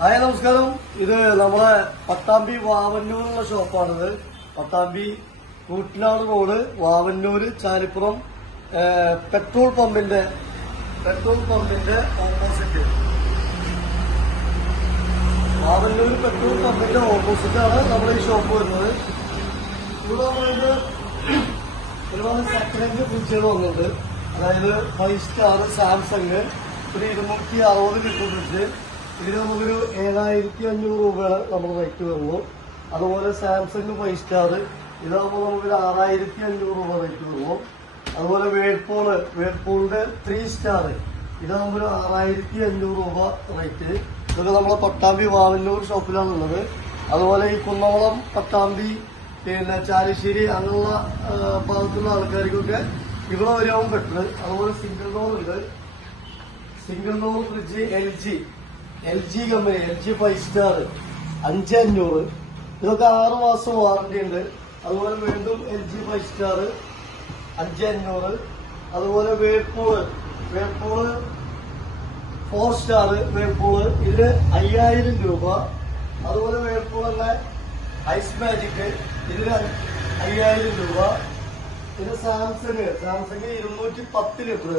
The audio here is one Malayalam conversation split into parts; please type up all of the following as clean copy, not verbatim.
ഹായ് നമസ്കാരം. ഇത് നമ്മളെ പട്ടാമ്പി വാവന്നൂരുള്ള ഷോപ്പാണിത്. പട്ടാമ്പി കൂറ്റനാട് റോഡ്, വാവന്നൂര്, ചാലിപ്പുറം പെട്രോൾ പമ്പിന്റെ ഓപ്പോസിറ്റ്. വാവന്നൂര് പെട്രോൾ പമ്പിന്റെ ഓപ്പോസിറ്റാണ് നമ്മുടെ ഈ ഷോപ്പ് വരുന്നത്. ഇവിടെ നമ്മൾക്ക് ഒരുപാട് സെക്കൻഡ് ഹാൻഡ് ഫ്രിഡ്ജുകൾ വന്നിട്ടുണ്ട്. അതായത് 5 സ്റ്റാർ സാംസങ് ഒരു 260 ലിറ്റർ ഫ്രിഡ്ജ്. ഇതിന് നമുക്കൊരു 7,500 രൂപയാണ് നമ്മൾ റേറ്റ് വരുന്നു. അതുപോലെ സാംസങ് 5 സ്റ്റാർ ഇതാകുമ്പോൾ നമുക്കൊരു 6,500 രൂപ റേറ്റ് വരുന്നു. അതുപോലെ വേൾപൂളിന്റെ 3 സ്റ്റാർ ഇതാകുമ്പോൾ 6,500 രൂപ റേറ്റ്. ഇതൊക്കെ നമ്മളെ പട്ടാമ്പി വാവന്നൂർ ഷോപ്പിലാണുള്ളത്. അതുപോലെ ഈ കുന്നംകുളം, പട്ടാമ്പി, പിന്നെ ചാലിശ്ശേരി അങ്ങനെയുള്ള ഭാഗത്തുള്ള ആൾക്കാർക്കൊക്കെ ഇവിടെ വരെയാവും ബെറ്റർ. അതുപോലെ സിംഗിൾ ഡോർ ഉണ്ട്. Single door fridge L G company, LG 5 star 5,500. ഇതൊക്കെ 6 മാസം വാറന്റി ഉണ്ട്. അതുപോലെ വീണ്ടും LG 5 സ്റ്റാർ 5,500. അതുപോലെ വേൾപൂള് 4 സ്റ്റാർ വേൾപൂള് ഇതിന് 5,000 രൂപ. അതുപോലെ വേൾപൂൾ തന്നെ ഐസ് മാജിക് ഇതിന് 5,000 രൂപ. പിന്നെ സാംസങ് 210 ലിറ്റർ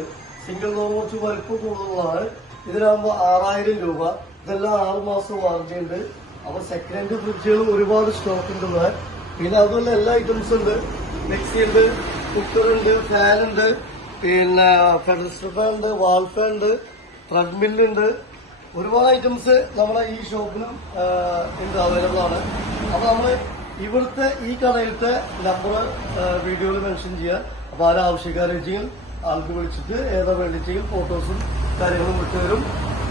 സിംഗിൾ ഡോർ കുറച്ച് വലുപ്പം കൂടുതലാണ്. ഇതിനാകുമ്പോൾ 6,000 രൂപ. ഇതെല്ലാം 6 മാസം വാറന്റി ഉണ്ട്. അപ്പൊ സെക്കൻഡ് ഹാൻഡ് ഫ്രിഡ്ജുകൾ ഒരുപാട് സ്റ്റോക്ക് ഉണ്ട് ഇവിടെ. പിന്നെ അതുപോലെ എല്ലാ ഐറ്റംസ് ഉണ്ട്. മിക്സി ഉണ്ട്, കുക്കറുണ്ട്, ഫാനുണ്ട്, പിന്നെ ഫെഡറൽ ഫാൻ ഉണ്ട്, വാൾ ഫാൻ ഉണ്ട്, ട്രെഡ്മില്ലുണ്ട്. ഒരുപാട് ഐറ്റംസ് നമ്മുടെ ഈ ഷോപ്പിലും അവൈലബിൾ ആണ്. അപ്പൊ നമ്മള് ഇവിടുത്തെ ഈ കടയിലത്തെ നമ്പർ വീഡിയോയിൽ മെൻഷൻ ചെയ്യാം. അപ്പൊ ആരാവശ്യക്കാരെങ്കിൽ ആൾക്ക് വിളിച്ചിട്ട് ഏതാ വേണ്ടിച്ചെങ്കിൽ ഫോട്ടോസും കാര്യങ്ങളും വിട്ടുതരും.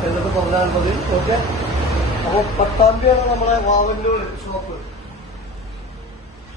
എന്നിട്ട് പറഞ്ഞാൽ മതി. ഓക്കെ. അപ്പോൾ പട്ടാമ്പിയാണ് നമ്മുടെ വാവന്നൂർ ഷോപ്പ്.